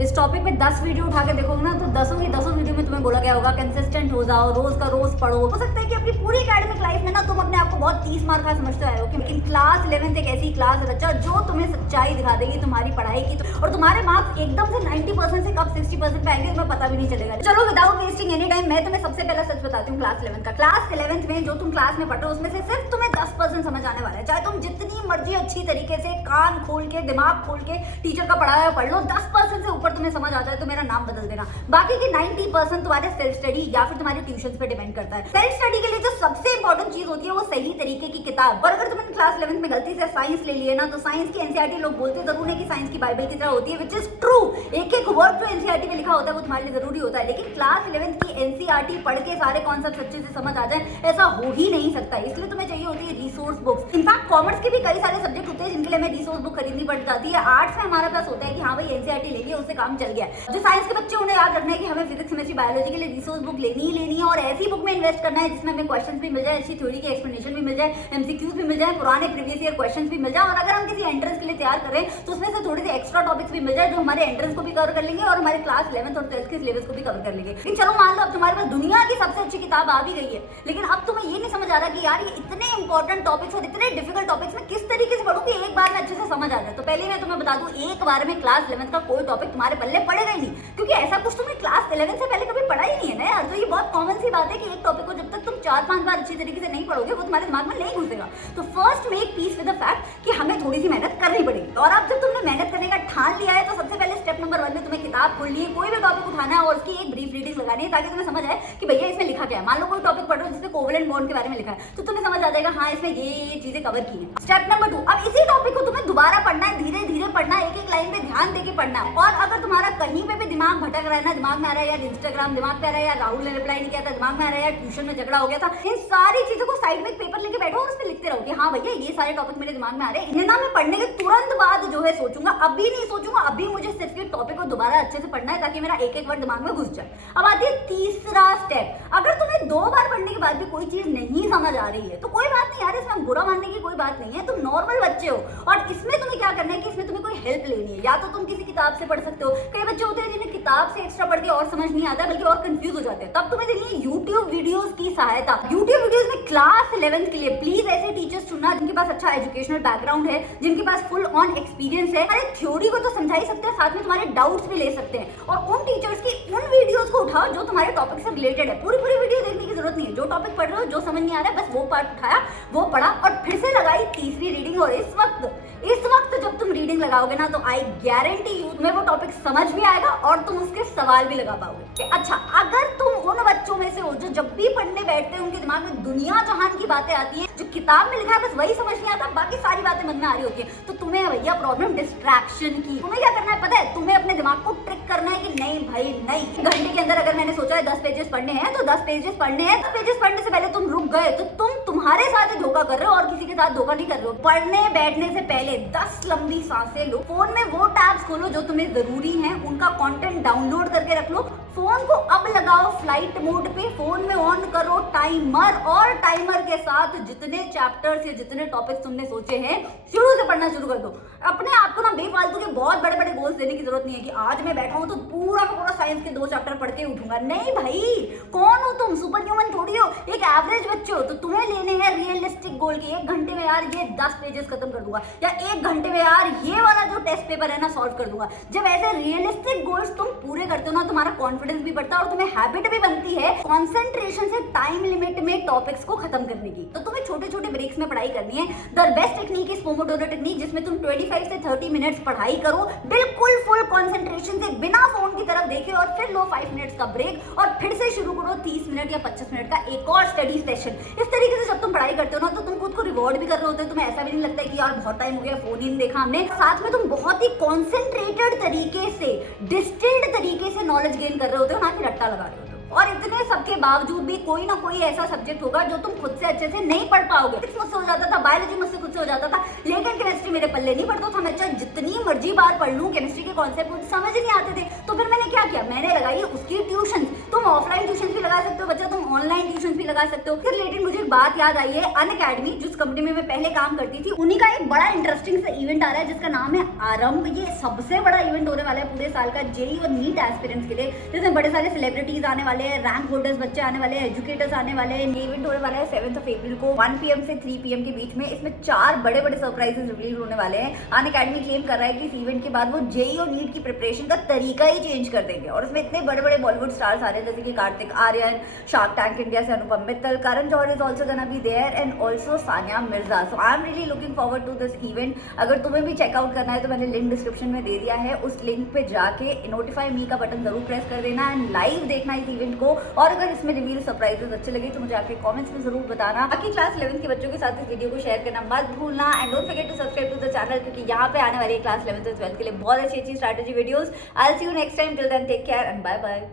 इस टॉपिक पे 10 वीडियो उठा के देखोगे ना तो 10 की 10 वीडियो में तुम्हें बोला गया होगा कंसिस्टेंट हो जाओ, रोज का रोज पढ़ो। हो सकता है कि अपनी पूरी एकेडमिक लाइफ में ना तुम अपने आप को बहुत 30 मार खा समझते आए हो, लेकिन क्लास 11th एक ऐसी क्लास बच्चा जो तुम्हें सच्चाई दिखा देगी तुम्हारी पढ़ाई की, और तुम्हारे मार्क्स एकदम से 90% से कब 60% पे आएंगे तुम्हें पता भी नहीं चलेगा। चलो विदाउट वेस्टिंग एनी टाइम मैं तुम्हें सबसे पहला सच बताती हूँ क्लास 11th का। क्लास 11th में जो तुम क्लास में पढ़ रहे हो उसमें से सिर्फ तुम्हें 10% समझ आने वाला है। चाहे तुम जितनी मर्जी अच्छी तरीके से कान खोल के दिमाग खोल के टीचर का पढ़ाया पढ़ लो, 10% से ऊपर तुम्हें समझ आ जाए तो मेरा नाम बदल देना। बाकी की 90% तुम्हारे सेल्फ स्टडी या फिर तुम्हारे ट्यूशन पे डिपेंड करता है। सेल्फ स्टडी के लिए जो सबसे इंपॉर्टेंट चीज होती है वो सही तरीके की किताब। और अगर तुमने क्लास 11th में गलती से साइंस ले लिए ना तो साइंस की एनसीईआरटी लोग बोलते जरूर है कि साइंस की बाइबल की तरह होती है, विच इज ट्रू। एक एक वर्ड जो एनसीईआरटी में लिखा होता है वो तुम्हारे लिए जरूरी होता है, लेकिन क्लास 11th की एनसीईआरटी पढ़ के सारे कॉन्सेप्ट अच्छे से समझ आ जाए ऐसा हो ही नहीं सकता। इसलिए तुम्हें चाहिए होती है रिसोर्स बुक्स। इनफैक्ट कॉमर्स के भी कई सारे सब्जेक्ट होते हैं जिनके लिए हमें रिसोर्स बुक खरीदनी पड़ जाती है। आर्ट्स में हमारे पास होता है कि हाँ भाई एनसीईआरटी ले लिया उससे काम चल गया। जो साइंस के बच्चे उन्हें याद रखना है कि हमें फिजिक्स केमिस्ट्री बायोलॉजी के लिए रिसोर्स बुक लेनी ही लेनी है, और ऐसी बुक में इन्वेस्ट करना है जिसमें हमें क्वेश्चंस भी मिल जाए, अच्छी थ्योरी की एक्सप्लेनेशन भी मिल जाए, एमसीक्यूज भी मिल जाए, पुराने प्रीवियस ईयर क्वेश्चंस भी मिल जाए, और अगर हम किसी एंट्रेंस के लिए तैयार करें तो उसमें से थोड़ी सी एक्स्ट्रा टॉपिक्स भी मिल जाए जो हमारे एंट्रेंस को भी कवर कर लेंगे और हमारे क्लास 11th और 12th के सिलेबस को भी कवर कर लेंगे। लेकिन चलो मान लो अब तुम्हारे पास दुनिया की सबसे अच्छी किताब आ भी गई है, लेकिन अब तुम्हें ये नहीं समझ आ रहा कि यार ये इतने इंपॉर्टेंट टॉपिक्स और इतने डिफिकल्ट टॉपिक्स में किस तरीके से पढ़ूं कि एक बार में अच्छे से समझ आ जाए। तो पहले मैं तुम्हें बता दूं, एक बार में क्लास 11th का कोई टॉपिक तुम्हारे पल्ले पड़ेगा ही नहीं, क्योंकि ऐसा कुछ तुमने क्लास 11th से पहले कभी पढ़ा ही नहीं है ना यार। तो ये बहुत कॉमन सी बात है कि एक टॉपिक को जब तक तुम 4-5 बार अच्छी तरीके से नहीं पढ़ोगे वो तुम्हारे दिमाग में नहीं घुसेगा। तो first make peace with the fact कि हमें थोड़ी सी मेहनत करनी पड़ेगी, और अब जब तुमने मेहनत करने का ठान लिया है तो सबसे पहले स्टेप नंबर 1 में तुम्हें किताब खोलनी है, कोई भी टॉपिक उठाना है और उसकी एक ब्रीफ रीडिंग लगानी है ताकि तुम्हें समझ आए कि भैया इसमें लिखा क्या है। मान लो कोई टॉपिक पढ़ रहे हो जिसमें कोवेलेंट बॉन्ड के बारे में लिखा है तो तुम्हें समझ आ जाएगा हाँ इसमें ये चीजें कवर की है। स्टेप नंबर 2, अब इसी टॉपिक को तुम्हें दोबारा पढ़ना है, धीरे धीरे पढ़ना है, एक एक लाइन पे ध्यान देके पढ़ना है। और अगर तुम्हारा कहीं पे भी दिमाग भटक रहा है ना, दिमाग में आ रहा है यार इंस्टाग्राम दिमाग पे आ रहा है, यार राहुल ने रिप्लाई नहीं किया था दिमाग में आ रहा है, यार ट्यूशन में झगड़ा हो गया था, इन सारी चीजों को साइड में एक पेपर लेके बैठो और उस पे लिखते रहो कि हाँ भैया ये सारे टॉपिक मेरे दिमाग में आ रहे हैं, इन्हें ना मैं पढ़ने के तुरंत बाद जो है सोचूंगा, अभी नहीं सोचूंगा, अभी मुझे सिर्फ ये टॉपिक को दोबारा अच्छे से पढ़ना है ताकि मेरा एक एक वर्ड दिमाग में घुस जाए। अब आती है तीसरा स्टेप, अगर तुम्हें 2 बार पढ़ने के बाद भी कोई चीज नहीं समझ आ रही है तो कोई बात नहीं यार, इसमें बुरा मानने की कोई बात नहीं है, तुम नॉर्मल बच्चे हो। और इसमें तुम्हें क्या करना है कि इसमें तुम्हें कोई हेल्प लेनी है, या तो तुम किसी किताब से पढ़ सकते हो, कई बच्चे होते हैं जिन्हें किताब से एक्स्ट्रा पढ़ के और समझ नहीं आता बल्कि और कंफ्यूज हो जाते हैं, तब तुम्हें देनी है यूट्यूब वीडियोस की सहायता। यूट्यूब वीडियोस में क्लास 11th के लिए प्लीज ऐसे टीचर्स चुनना जिनके पास अच्छा एजुकेशनल बैकग्राउंड है, जिनके पास फुल ऑन एक्सपीरियंस है, अरे थ्योरी को तो समझा ही सकते हैं, साथ में तुम्हारे डाउट्स भी ले सकते हैं। और उन टीचर्स की उन वीडियोस को उठाओ जो तुम्हारे टॉपिक से रिलेटेड है। पूरी वीडियो देखने की जरूरत नहीं है, जो टॉपिक पढ़ रहे हो जो समझ नहीं आ रहा है बस वो पार्ट उठाया, वो पढ़ा और फिर से लगाई तीसरी रीडिंग। और इस वक्त जब तुम रीडिंग लगाओगे ना तो आई गारंटी यू तुम्हें वो टॉपिक समझ भी आएगा और तुम उसके सवाल भी लगा पाओगे। अच्छा, अगर तुम उन बच्चों में से हो जो जब भी पढ़ने बैठते हैं उनके दिमाग में दुनिया जहान की बातें आती है, जो किताब में लिखा है बस वही समझ नहीं आता, बाकी सारी बातें मन में आ रही होती है, तो तुम्हें भैया प्रॉब्लम डिस्ट्रैक्शन की। तुम्हें क्या करना है पता है, तुम्हें अपने दिमाग को ट्रिक करना है कि नहीं भाई नहीं, घंटे के अंदर अगर मैंने सोचा है 10 पेजेस पढ़ने हैं तो 10 पेजेस पढ़ने हैं। 10 पेजेस पढ़ने से पहले तुम रुक गए तो तुम तुम्हारे साथ ही धोखा कर रहे हो और किसी के साथ धोखा नहीं कर रहे हो। पढ़ने बैठने से पहले 10 लंबी सांसें लो, फोन में वो टैब्स खोलो जो तुम्हें जरूरी हैं, उनका कंटेंट डाउनलोड करके रख लो, फोन को अब लगाओ फ्लाइट मोड पे, फोन में ऑन करो टाइमर, और टाइमर के साथ जितने चैप्टर्स या जितने टॉपिक्स तुमने सोचे हैं शुरू से पढ़ना शुरू कर दो। अपने आप को ना बेफालतू के बहुत बड़े बड़े गोल्स देने की जरूरत नहीं है कि आज मैं बैठा हूं तो पूरा का पूरा साइंस के 2 चैप्टर पढ़ के उठूंगा। नहीं भाई, कौन हो तुम, सुपर ह्यूमन थोड़ी हो, एक एवरेज बच्चे हो। तो तुम्हें लेने हैं रियलिस्टिक गोल की 1 घंटे में यार ये 10 पेजेस खत्म कर दूंगा, या 1 घंटे में यार ये वाला जो टेस्ट पेपर है ना सॉल्व कर दूंगा। जब ऐसे रियलिस्टिक गोल्स तुम पूरे करते हो ना तुम्हारा कॉन्फिडेंस भी बढ़ता है और तुम्हें हैबिट भी बनती है कंसंट्रेशन से टाइम लिमिट में टॉपिक्स को खत्म करने की। तो तुम्हें छोटे छोटे ब्रेक्स में पढ़ाई करनी है। The best technique is Pomodoro technique, जिसमें तुम 25 से 30 मिनट्स पढ़ाई करो बिल्कुल फुल कंसंट्रेशन से, बिना फोन की तरफ देखे, और फिर लो 5 मिनट्स का ब्रेक और फिर से शुरू करो 30 मिनट या 25 मिनट का एक और स्टडी सेशन। इस तरीके से जब तुम पढ़ाई करते हो ना तो तुम खुद को रिवॉर्ड भी कर रहे होते हो, तुम्हें ऐसा भी नहीं लगता है कि यार बहुत टाइम हो गया फोन ही नहीं देखा हमने। साथ में तुम बहुत ही कॉन्सेंट्रेटेड तरीके से, डिस्टिल्ड तरीके से नॉलेज गेन कर रहे होते हो, ना कि रट्टा लगा रहे होते हो। और इतने सबके बावजूद भी कोई ना कोई ऐसा सब्जेक्ट होगा जो तुम खुद से अच्छे से नहीं पढ़ पाओगे। फिजिक्स मुझसे हो जाता था, बायोलॉजी मुझसे खुद से हो जाता था, लेकिन केमिस्ट्री मेरे पल्ले नहीं पड़ता था। मैं चाहे जितनी मर्जी बार पढ़ लूं केमिस्ट्री के कॉन्सेप्ट मुझे समझ नहीं आते थे। तो फिर मैंने क्या किया, मैंने लगाई उसकी ट्यूशन। तो तुम ऑफलाइन ट्यूशन भी लगा सकते हो बच्चा, तुम ऑनलाइन ट्यूशन भी लगा सकते हो। इससे रिलेटेड मुझे एक बात याद आई है, अनअकैडमी जिस कंपनी में मैं पहले काम करती थी, उन्हीं का एक बड़ा इंटरेस्टिंग सा इवेंट आ रहा है जिसका नाम है आरंभ। ये सबसे बड़ा इवेंट होने वाला है पूरे साल का जेई और नीट एस्पिरेंट्स के लिए, जिसमें बड़े सारे सेलिब्रिटीज आने वाले हैं, रैंक होल्डर्स बच्चे आने वाले हैं, एजुकेटर्स आने वाले हैं। ये इवेंट होने वाला है 7 अप्रैल को 1 PM से 3 PM के बीच में। इसमें 4 बड़े बड़े सरप्राइजेस रिवील होने वाले हैं। अनअकैडमी क्लेम कर रहा है कि इस इवेंट के बाद वो जेई और नीट की प्रिपरेशन का तरीका ही चेंज कर देंगे, और इसमें इतने बड़े बड़े बॉलीवुड स्टार्स आ रहे हैं जैसे कि Kartik Aaryan, shark tank India से Anupam Mittal, Karan Johar is also gonna be there and also Sania Mirza. So I am really looking forward to this event. अगर तुम्हें भी चेकआउट करना है तो मैंने लिंक डिस्क्रिप्शन में दे दिया है, उस लिंक पे जाके नोटिफाई मी का बटन जरूर प्रेस कर देना एंड लाइव देखना इस इवेंट को। और अगर इसमें रिवील सरप्राइजेस अच्छे लगे तो मुझे आपके कमेंट्स में जरूर बताना। बाकी क्लास 11 के बच्चों के साथ इस वीडियो को शेयर करना मत भूलना and don't forget to subscribe to the channel, क्योंकि यहाँ पे आने वाली क्लास 11th और 12th के लिए बहुत अच्छी strategy videos. I will see you next time, till then take care and bye bye.